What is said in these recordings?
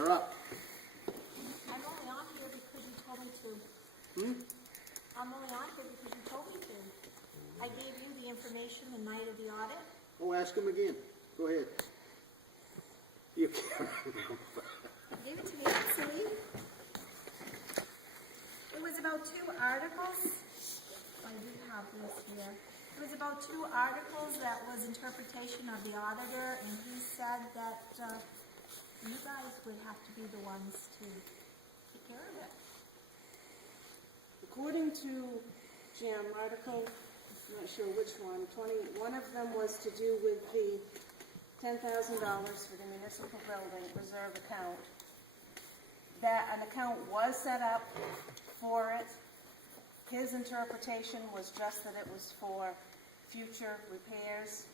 You're up. I'm only on here because you told me to. I'm only on here because you told me to. I gave you the information the night of the audit. Oh, ask him again. Go ahead. You can't remember. Give it to me, silly. It was about 2 articles. I do have this here. It was about 2 articles that was interpretation of the auditor, and he said that you guys would have to be the ones to take care of it. According to Jim, article, I'm not sure which one, one of them was to do with the $10,000 for the municipal building reserve account. That an account was set up for it. His interpretation was just that it was for future repairs.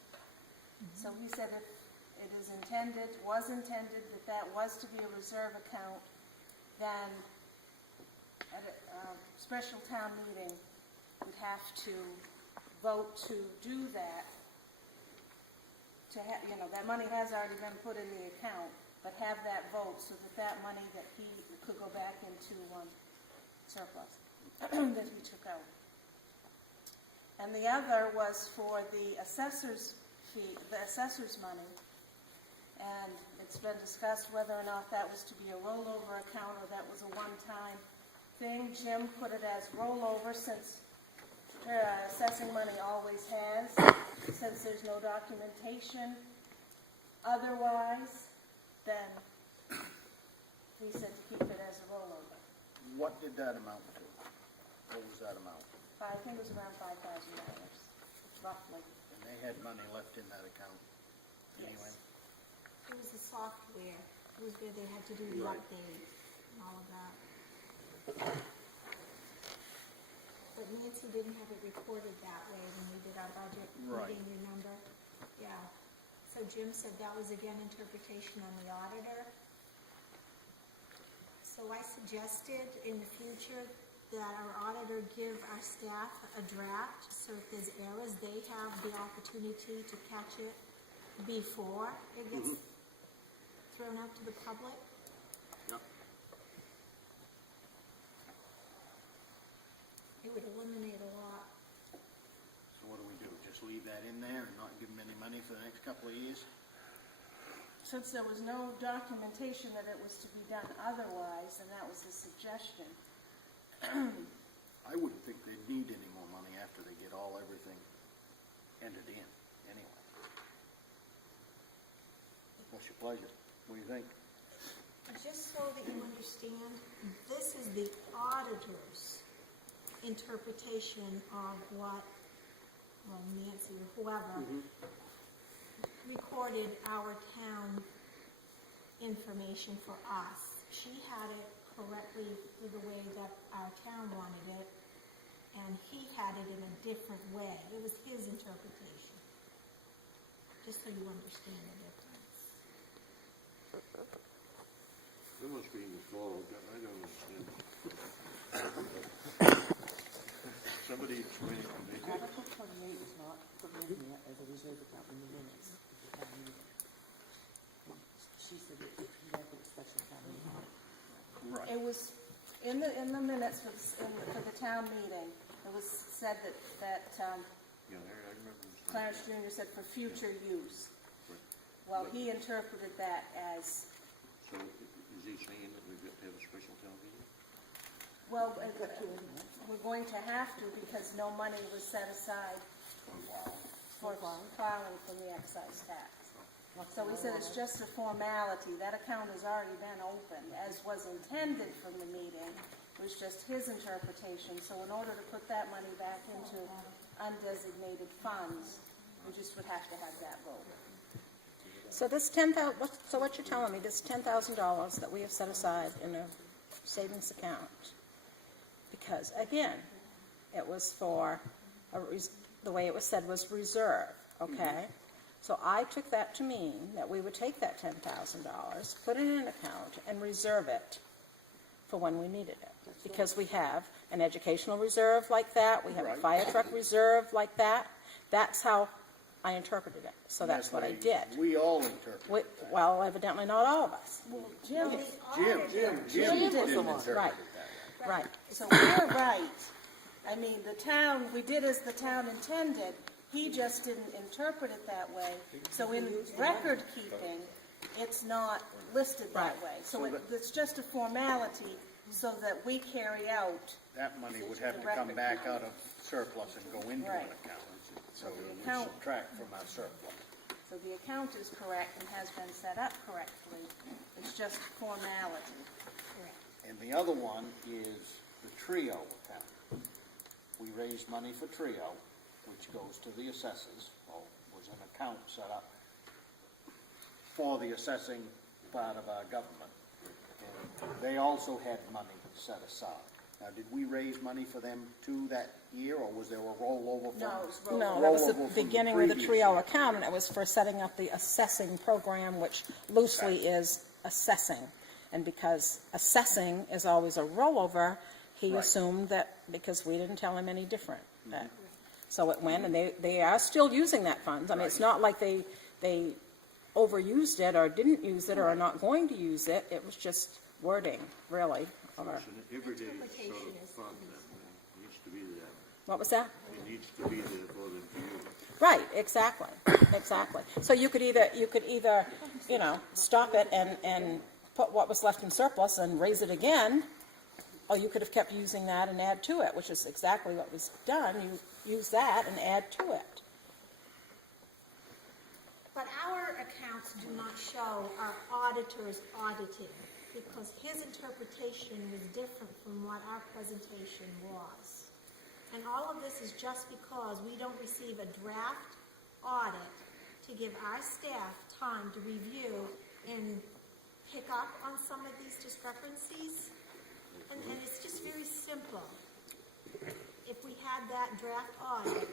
So he said if it is intended, was intended that that was to be a reserve account, then at a special town meeting, we'd have to vote to do that. To have, you know, that money has already been put in the account, but have that vote so that that money that he could go back into surplus that he took out. And the other was for the assessor's fee, the assessor's money. And it's been discussed whether or not that was to be a rollover account or that was a one-time thing. Jim put it as rollover since assessing money always has, since there's no documentation otherwise, then he said to keep it as a rollover. What did that amount to? What was that amount? I think it was around $5,000, roughly. And they had money left in that account anyway? Yes. It was the software. It was where they had to do the Right. update and all of that. But Nancy didn't have it recorded that way when we did our budget Right. meeting, remember? Yeah. So Jim said that was again interpretation on the auditor. So I suggested in the future that our auditor give our staff a draft, so if there's errors, they have the opportunity to catch it before it gets thrown out to the public. Yep. It would eliminate a lot. So what do? Just leave that in there and not give them any money for the next couple of years? Since there was no documentation that it was to be done otherwise, and that was the suggestion. I wouldn't think they'd need any more money after they get everything entered in, anyway. What's your pleasure? What do you think? Just so that you understand, this is the auditor's interpretation of what, well, Nancy or whoever recorded our town information for us. She had it correctly the way that our town wanted it, and he had it in a different way. It was his interpretation. Just so you understand the difference. That must be in the fall, I don't understand. Somebody explain it to me. Article 28 is not put in there as a reserve account in the minutes. She said that it could have a special town meeting. Right. It was in the minutes for the town meeting. It was said that Yeah, I remember this. Clarence Jr. said for future use. Right. Well, he interpreted that as, So is he saying that we've got to have a special town meeting? well, we're going to have to because no money was set aside for filing from the excise tax. So he said it's just a formality. That account has already been opened, as was intended from the meeting. It was just his interpretation. So in order to put that money back into undesignated funds, we just would have to have that vote. So this $10,000, so what you're telling me, this $10,000 that we have set aside in a savings account, because again, it was for, the way it was said was reserve, okay? So I took that to mean that we would take that $10,000, put it in an account, and reserve it for when we needed it. Because we have an educational reserve like that, we have a fire truck reserve like that. That's how I interpreted it, so that's what I Yes, did. We all interpret. Well, evidently not all of us. Jim, Jim didn't was the one. interpret Right. it that way. Right. so we're right. I mean, the town, we did as the town intended, he just didn't interpret it that way. So in record keeping, it's not listed that Right. way. So it's just a formality so that we carry out. That money would have to come back out of surplus and go into an Right. account. So we account- subtract from our surplus. So the account is correct and has been set up correctly. It's just formality. And the other one is the TRIO account. We raised money for TRIO, which goes to the assessors, or was an account set up for the assessing part of our government. And they also had money set aside. Now, did we raise money for them too that year, or was there a rollover from? No, it was No, that was rollover the from beginning with the previous TRIO year? account, and it was for setting up the assessing program, which loosely is assessing. And because assessing is always a rollover, he Right. assumed that, because we didn't tell him any different. that- So it went, and they are still using that fund. I mean, it's not like they overused it or didn't use it or are not going to use it. It was just wording, really. Or- It's an everyday sort of fund that needs to be there. What was that? It needs to be there for them to use. Right, exactly, exactly. So you could either, you know, stop it and put what was left in surplus and raise it again, or you could have kept using that and add to it, which is exactly what was done. You use that and add to it. But our accounts do not show our auditors auditing, because his interpretation was different from what our presentation was. And all of this is just because we don't receive a draft audit to give our staff time to review and pick up on some of these discrepancies. And it's just very simple. If we had that draft audit,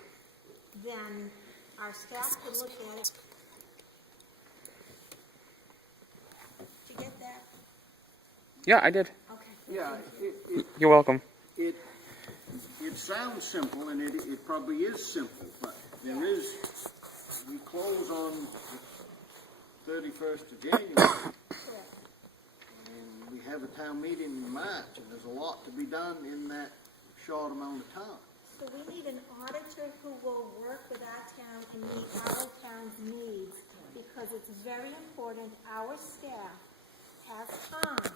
then our staff could look at it. Did you get that? Yeah, I did. Okay. Yeah, You're welcome. it sounds simple, and it probably is simple, but there is, we close on the 31st of January, Correct. and we have a town meeting in March, and there's a lot to be done in that short amount of time. So we need an auditor who will work with our town and meet our town's needs, because it's very important our staff has time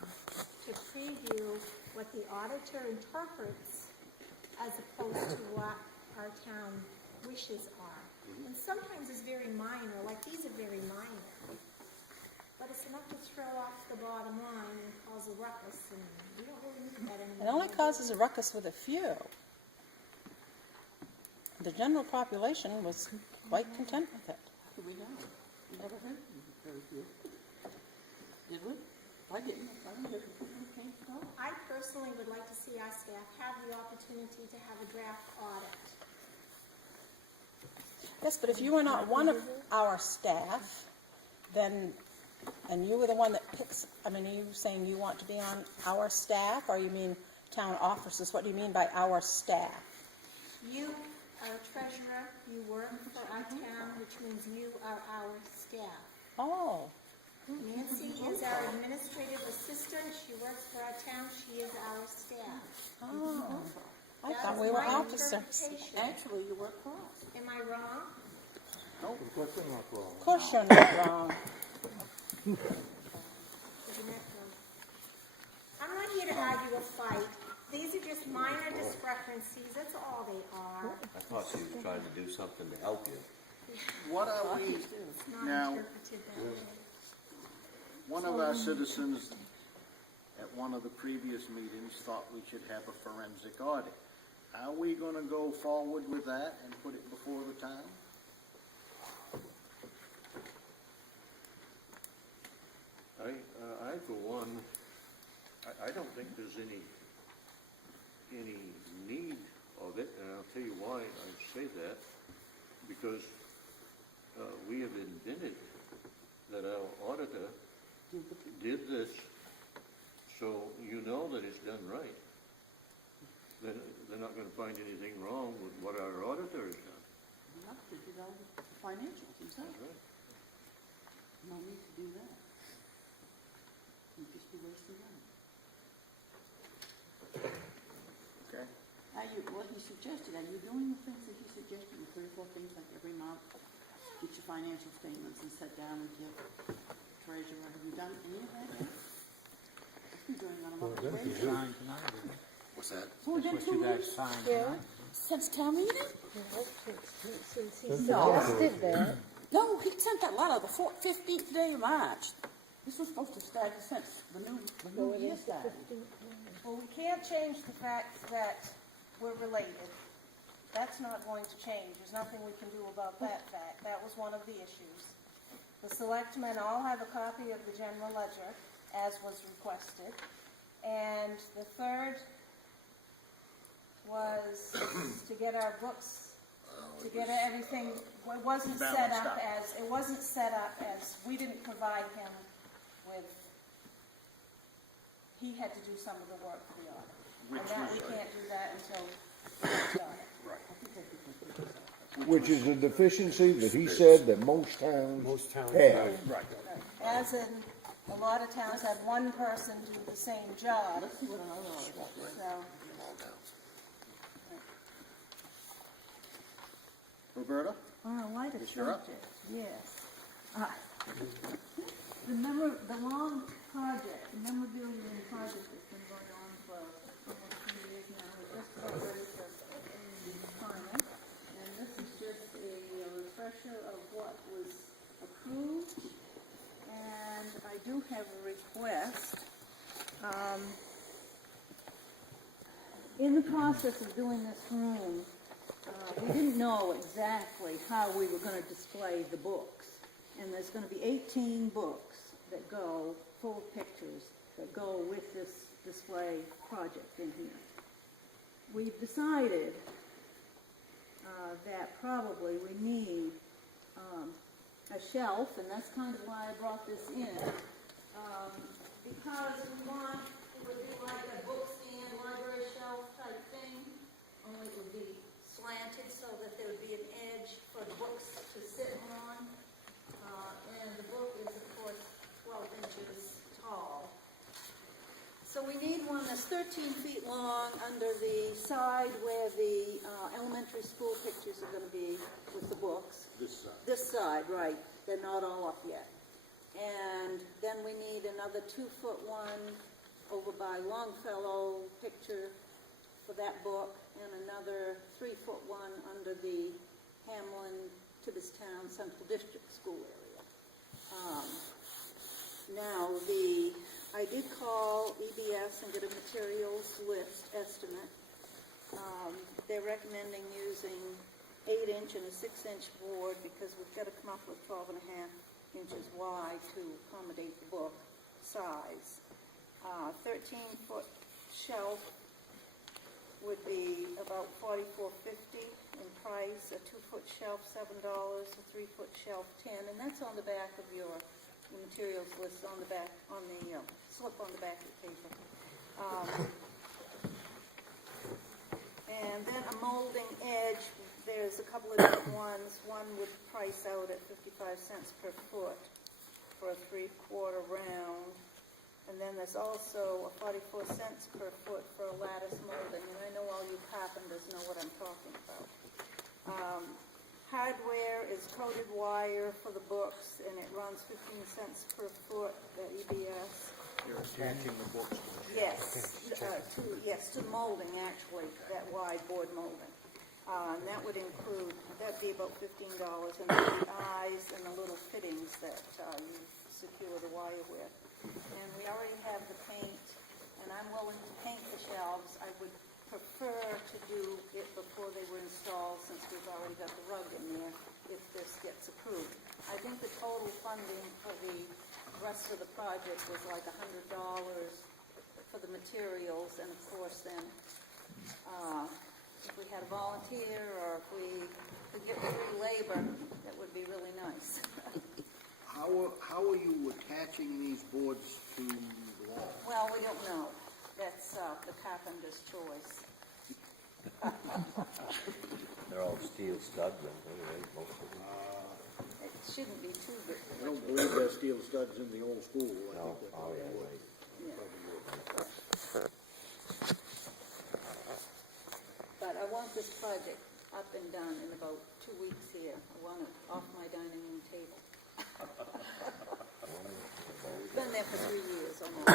to preview what the auditor interprets as opposed to what our town wishes are. And sometimes it's very minor, like these are very minor. But it's enough to throw off the bottom line and cause a ruckus, and we don't really need that anymore. It only causes a ruckus with a few. The general population was quite content with it. Do we know? Never heard very few. Did we? I didn't. I didn't hear from who came from. I personally would like to see our staff have the opportunity to have a draft audit. Yes, but if you were not one of our staff, then, and you were the one that picks, I mean, are you saying you want to be on our staff, or you mean town officers? What do you mean by our staff? You are a treasurer, you work for our town, which means you are our staff. Oh, Nancy is our administrative assistant, she works for our town, she is our staff. oh, I That thought is we were my officers. interpretation. Actually, you work for us. Am I wrong? Of course you're not wrong. Isn't that good? I'm not here to argue a fight. These are just minor discrepancies, that's all they are. I thought she was trying to do something to help you. What are we, It's not now, interpreted that way. one of our citizens at one of the previous meetings thought we should have a forensic audit. Are we gonna go forward with that and put it before the town? I for one, I don't think there's any need of it, and I'll tell you why I say that. Because we have admitted that our auditor did this, so you know that it's done right. They're not gonna find anything wrong with what our auditor has done. Did you know financials himself. That's right. No need to do that. You'd just be wasting money. Okay. What he suggested, are you doing the things that he suggested, the 3 or 4 things like every month? Get your financial statements and sit down with your treasurer. Have you done any of that yet? I've been doing on a monthly basis. Signed tonight, isn't it? What's that? So we've done What 2 you guys weeks signed Yeah. tonight? since town meeting? Since he suggested that. No, he sent that letter the 15th day of March. This was supposed to start since the new year started. Well, we can't change the fact that we're related. That's not going to change. There's nothing we can do about that fact. That was one of the issues. The selectmen all have a copy of the general ledger, as was requested. And the third was to get our books, to get everything, it wasn't set up as, we didn't provide him with, he had to do some of the work for the audit. And that, we can't do that until it's done. Which is a deficiency that he said that most towns have. Right. As in, a lot of towns have one person do the same job, Let's see what another audit is. so. Roberta? Oh, why the You're up. subject, yes. The long project, the memorabilia project has been going on for almost 2 years now. We're just about ready for final. And this is just a refresher of what was approved. And I do have a request. In the process of doing this room, we didn't know exactly how we were going to display the books. And there's going to be 18 books that go, full of pictures, that go with this display project in here. We've decided that probably we need a shelf, and that's kind of why I brought this in, because we want, it would be like a book stand, library shelf type thing, only it would be slanted so that there would be an edge for the books to sit on. And the book is, of course, 12 inches tall. So we need one that's 13 feet long under the side where the elementary school pictures are going to be with the books. This side. This side, right. They're not all up yet. And then we need another 2-foot one over by Longfellow picture for that book, and another 3-foot one under the Hamlin, Tibbetstown Central District School area. Now, I did call EBS and get a materials list estimate. They're recommending using 8-inch and a 6-inch board because we've got to come up with 12.5 inches wide to accommodate the book size. 13-foot shelf would be about $44.50 in price. A 2-foot shelf, $7. A 3-foot shelf, $10. And that's on the back of your materials list, on the back, on the slip on the back of the paper. And then a molding edge. There's a couple of different ones. One would price out at 55 cents per foot for a 3/4 round. And then there's also a 44 cents per foot for a lattice molding. And I know all you carpenters know what I'm talking about. Hardware is coated wire for the books, and it runs 15 cents per foot at EBS. You're attaching the books to the Yes, to molding, actually, that wide board molding. And that would include, that'd be about $15, and then the eyes and the little fittings that you secure the wire with. And we already have the paint, and I'm willing to paint the shelves. I would prefer to do it before they were installed, since we've already got the rug in there, if this gets approved. I think the total funding for the rest of the project was like $100 for the materials, and of course then, if we had a volunteer, or if we could get free labor, that would be really nice. How are you attaching these boards to the wall? Well, we don't know. That's the carpenter's choice. They're all steel studs, aren't they, right? Most of them. shouldn't be too big. I don't believe there's steel studs in the old school. I think that probably would. But I want this project up and done in about 2 weeks here. I want it off my dining room table. It's been there for 3 years almost.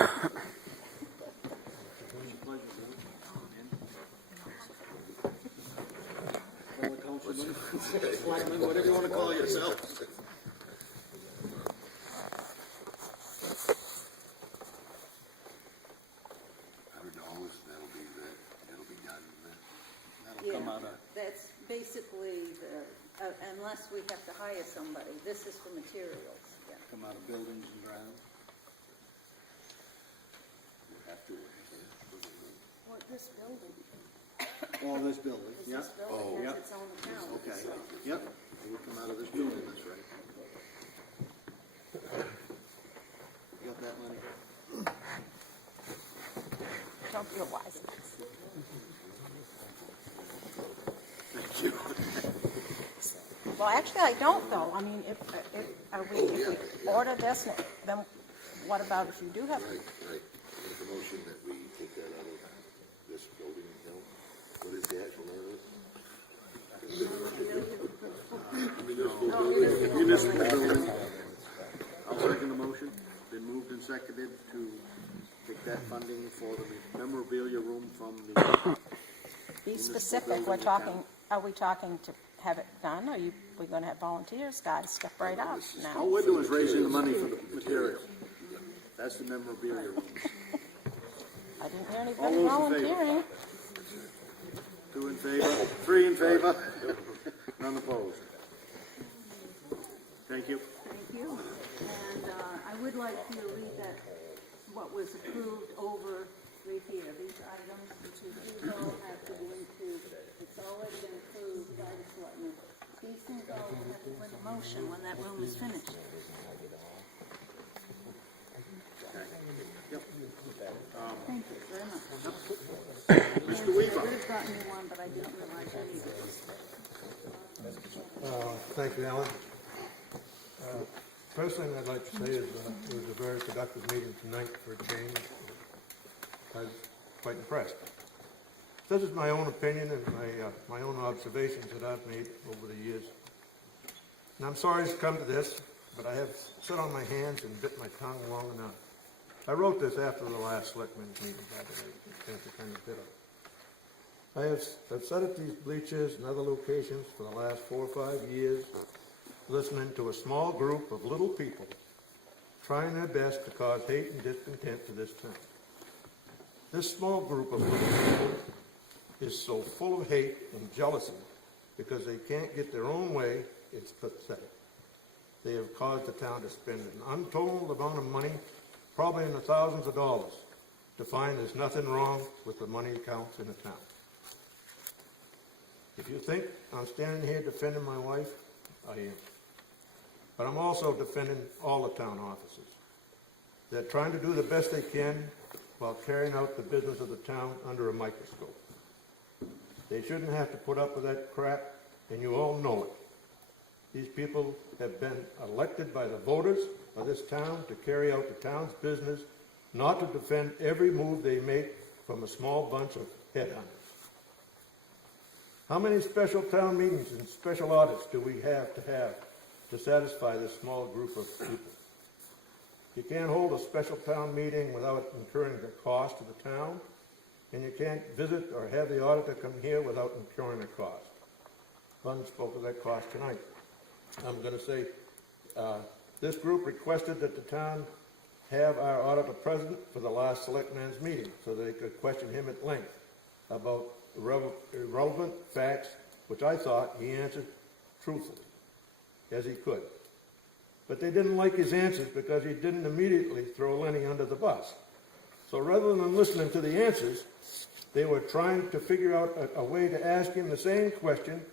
Fellow councilman, selectman, whatever you want to call yourself. That'll be done. That'll come out of, That's basically unless we have to hire somebody. This is for materials, yeah. come out of buildings and grounds. What, this building? Oh, this building, Is yeah. this building yeah. has its own account? Okay, so- yep, it would come out of this building, that's right. You got that money? Don't be a wise man. Well, actually, I don't though. I mean, if we order this, then what about if you do have? Right. Make a motion that we take that out of this building account. What is the actual name of it? Municipal building. I'll second the motion. Been moved and seconded to take that funding for the memorabilia room from the, Be specific. We're talking. Are we talking to have it done? Or we going to have volunteers? Guys, step right up now. all we're doing is raising the money for the material. That's the memorabilia room. I didn't hear All anybody those in volunteering. 2 in favor, 3 in favor, none opposed. Thank you. Thank you. And I would like you to read that, what was approved over right here. These items, these all have to go into, it's already been approved by the selectmen. These things all have to go into motion when that room is finished. Yep. Thank you very much. Mr. I Weaver. would have gotten you one, but I didn't realize I needed it. Thank you, Alan. First thing I'd like to say is it was a very productive meeting tonight for a change. I was quite impressed. This is my own opinion and my own observations that I've made over the years. And I'm sorry it's come to this, but I have sat on my hands and bit my tongue long enough. I wrote this after the last selectmen's meeting, by the way. It's kind of bitter. I've sat at these bleachers and other locations for the last 4 or 5 years, listening to a small group of little people trying their best to cause hate and discontent to this town. This small group of little people is so full of hate and jealousy because they can't get their own way, it's pathetic. They have caused the town to spend an untold amount of money, probably in the thousands of dollars, to find there's nothing wrong with the money accounts in the town. If you think I'm standing here defending my wife, I am. But I'm also defending all the town officers. They're trying to do the best they can while carrying out the business of the town under a microscope. They shouldn't have to put up with that crap, and you all know it. These people have been elected by the voters of this town to carry out the town's business, not to defend every move they make from a small bunch of headhunters. How many special town meetings and special audits do we have to satisfy this small group of people? You can't hold a special town meeting without incurring the cost of the town, and you can't visit or have the auditor come here without incurring a cost. Glenn spoke of that cost tonight. I'm going to say, this group requested that the town have our auditor present for the last selectmen's meeting so that they could question him at length about irrelevant facts, which I thought he answered truthfully, as he could. But they didn't like his answers because he didn't immediately throw Lenny under the bus. So rather than listening to the answers, they were trying to figure out a way to ask him the same question